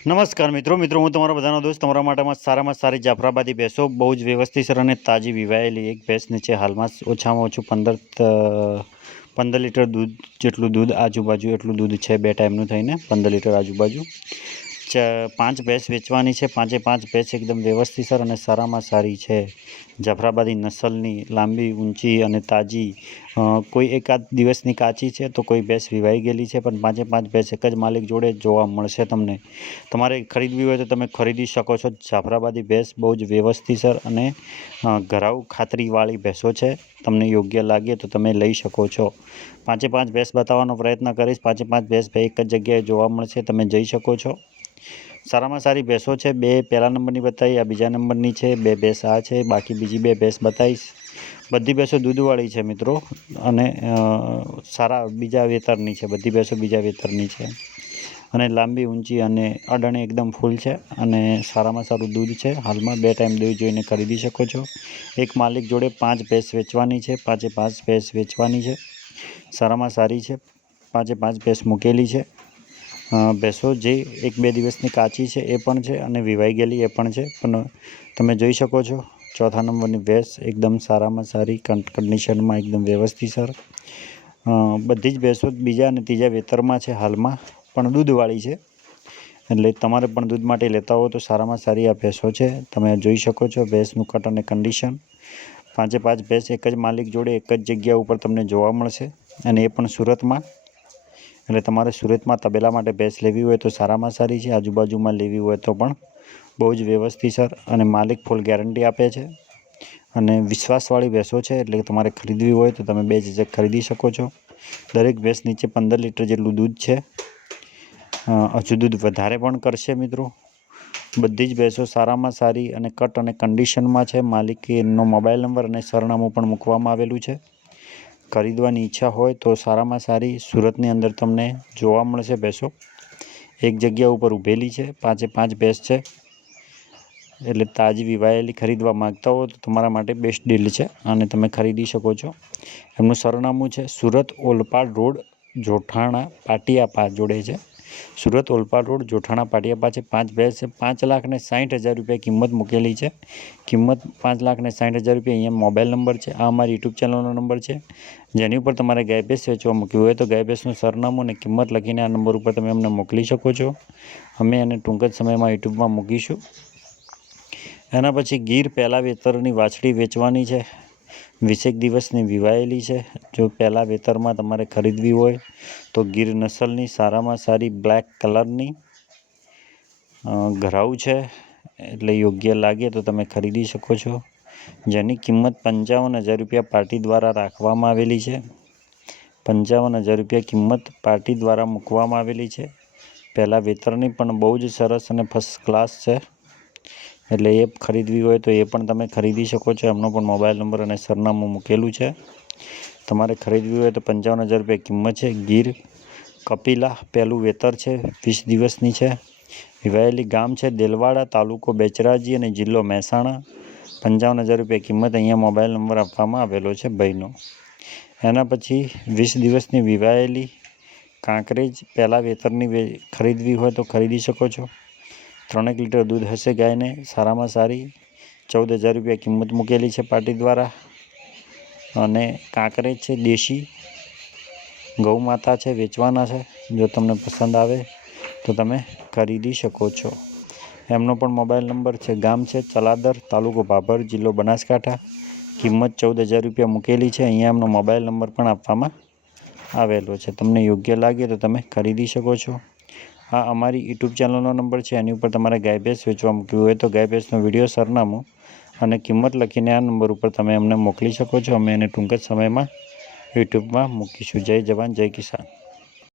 નમસ્કાર મિત્રો હું તમારો બધાનો દોસ્ત તમારા માટેમાં સારામાં સારી જાફરાબાદી ભેંસો બહુ જ વ્યવસ્થિત અને તાજી વિવાયેલી એક ભેંસ છે હાલમાં ઓછામાં ઓછું 15 લીટર દૂધ જેટલું દૂધ આજુબાજુ એટલું દૂધ છે બે ટાઈમનું થઈને 15 લીટર આજુબાજુ 5 ભેંસ વેચવાની છે। પાંચે પાંચ ભેંસ એકદમ વ્યવસ્થિત અને સારામાં સારી છે। જાફરાબાદી નસલની લાંબી ઊંચી અને તાજી કોઈ એકાદ દિવસની કાચી છે તો કોઈ ભેંસ વિવાઈ ગયેલી છે, પણ પાંચે પાંચ ભેંસ એક જ માલિક જોડે જોવા મળશે। તમને તમારે ખરીદવી હોય તો તમે ખરીદી શકો છો। જાફરાબાદી ભેંસ બહુ જ વ્યવસ્થિત અને ઘરાઉ ખાતરીવાળી ભેંસો છે। તમને યોગ્ય લાગે તો તમે લઈ શકો છો। પાંચે પાંચ ભેંસ બતાવવાનો પ્રયત્ન કરીશ। પાંચે પાંચ ભેંસ એક જ જગ્યાએ જોવા મળશે, તમે જઈ શકો છો। સારામાં સારી ભેંસો છે। બે પહેલા નંબરની બતાવી, આ બીજા નંબરની છે। બે ભેંસ આ છે, બાકી બીજી બે ભેંસ બતાવીશ। બધી ભેંસો દૂધવાળી છે મિત્રો, અને સારા બીજા વેતરની છે। બધી ભેંસો બીજા વેતરની છે અને લાંબી ઊંચી અને અડાણી એકદમ ફૂલ છે અને સારામાં સારું દૂધ છે। હાલમાં બે ટાઈમ દૂધ જોઈને ખરીદી શકો છો। એક માલિક જોડે 5 ભેંસ વેચવાની છે। પાંચે પાંચ ભેંસ વેચવાની છે, સારામાં સારી છે। પાંચે પાંચ ભેંસ મૂકેલી છે। ભેંસો જે એક બે દિવસની કાચી છે એ પણ છે અને વિવાઈ ગયેલી એ પણ છે, પણ તમે જોઈ શકો છો। ચોથા નંબરની ભેંસ એકદમ સારામાં સારી કન્ડિશનમાં, એકદમ વ્યવસ્થિત સર। બધી જ ભેંસો બીજા અને ત્રીજા વેતરમાં છે હાલમાં, પણ દૂધવાળી છે, એટલે તમારે પણ દૂધ માટે લેતા હો તો સારામાં સારી આ ભેંસો છે। તમે જોઈ શકો છો ભેંસનું કટ અને કન્ડિશન। પાંચે પાંચ ભેંસ એક જ માલિક જોડે એક જ જગ્યા ઉપર તમને જોવા મળશે, અને એ પણ સુરતમાં। એટલે તમારે સુરતમાં તબેલા માટે ભેંસ લેવી હોય તો સારામાં સારી છે। આજુબાજુમાં લેવી હોય તો પણ બહુ જ વ્યવસ્થિત સર, અને માલિક ફૂલ ગેરંટી આપે છે અને વિશ્વાસવાળી ભેંસો છે। એટલે તમારે ખરીદવી હોય તો તમે બેઝિઝક ખરીદી શકો છો। દરેક ભેંસ નીચે 15 લીટર જેટલું દૂધ છે। હજુ દૂધ વધારે પણ કરશે મિત્રો। બધી જ ભેંસો સારામાં સારી અને કટ અને કન્ડિશનમાં છે। માલિકનો મોબાઈલ નંબર અને સરનામું પણ મૂકવામાં આવેલું છે। ખરીદવાની ઈચ્છા હોય તો સારામાં સારી સુરતની અંદર તમને જોવા મળશે ભેંસો। એક જગ્યા ઉપર ઊભેલી છે। પાંચે પાંચ ભેંસ છે, એટલે તાજી વિવાયેલી ખરીદવા માગતા હો તો તમારા માટે બેસ્ટ ડીલ છે અને તમે ખરીદી શકો છો। એમનું સરનામું છે સુરત ઓલપાડ રોડ, જોઠાણા પાટિયાપા જોડે છે। સુરત ઓલપાડ રોડ, જોઠાણા પાટિયાપા છે। 5 ભેંસ છે। 5,60,000 રૂપિયા કિંમત મૂકેલી છે। કિંમત 5,60,000 રૂપિયા। અહીંયા મોબાઈલ નંબર છે, આ અમારી યુટ્યુબ ચેનલનો નંબર છે, જેની ઉપર તમારે ગાય ભેંસ વેચવા મૂકવી હોય તો ગાય ભેંસનું સરનામું અને કિંમત લખીને આ નંબર ઉપર તમે અમને મોકલી શકો છો। અમે એને ટૂંક જ સમયમાં યુટ્યુબમાં મૂકીશું। એના પછી ગીર પહેલા વેતરની વાછડી વેચવાની છે। 20 દિવસની વિવાયેલી છે। જો પહેલા વેતરમાં તમારે ખરીદવી હોય તો ગીર નસલની સારામાં સારી બ્લેક કલરની ઘરાઉ છે, એટલે યોગ્ય લાગે તો તમે ખરીદી શકો છો। જેની કિંમત 55,000 રૂપિયા પાર્ટી દ્વારા રાખવામાં આવેલી છે। 55,000 રૂપિયા કિંમત પાર્ટી દ્વારા મૂકવામાં આવેલી છે। પહેલાં વેતરની પણ બહુ જ સરસ અને ફર્સ્ટ ક્લાસ છે, એટલે એ ખરીદવી હોય તો એ પણ તમે ખરીદી શકો છો। એમનો પણ મોબાઈલ નંબર અને સરનામું મૂકેલું છે। તમારે ખરીદવી હોય તો 55,000 રૂપિયા કિંમત છે। ગીર કપિલા પહેલું વેતર છે, 20 દિવસની છે, વિવાયેલી। ગામ છે દેલવાડા, તાલુકો બેચરાજી અને જિલ્લો મહેસાણા। 55,000 રૂપિયા કિંમત। અહીંયા મોબાઈલ નંબર આપવામાં આવેલો છે ભાઈનો। એના પછી 20 દિવસની વિવાયેલી કાંકરેજ પહેલાં વેતરની ખરીદવી હોય તો ખરીદી શકો છો। 3 લીટર દૂધ હશે ગાયને, સારામાં સારી। 14,000 રૂપિયા કિંમત મૂકેલી છે પાર્ટી દ્વારા, અને કાંકરેજ છે, દેશી ગૌ માતા છે, વેચવાના છે। જો તમને પસંદ આવે તો તમે ખરીદી શકો છો। એમનો પણ મોબાઈલ નંબર છે। ગામ છે ચલાદર, તાલુકો ભાભર, જિલ્લો બનાસકાંઠા। કિંમત 14,000 રૂપિયા મૂકેલી છે। અહીંયા એમનો મોબાઈલ નંબર પણ આપવામાં આવેલો છે। તમને યોગ્ય લાગે તો તમે ખરીદી શકો છો। આ અમારી યુટ્યુબ ચેનલનો નંબર છે, એની ઉપર તમારે ગાય ભેંસ વેચવા મૂકવી હોય તો ગાય ભેંસનો વિડીયો, સરનામું અને કિંમત લખીને આ નંબર ઉપર તમે અમને મોકલી શકો છો। અમે એને ટૂંક જ સમયમાં યુટ્યુબમાં મૂકીશું। જય જવાન, જય કિસાન।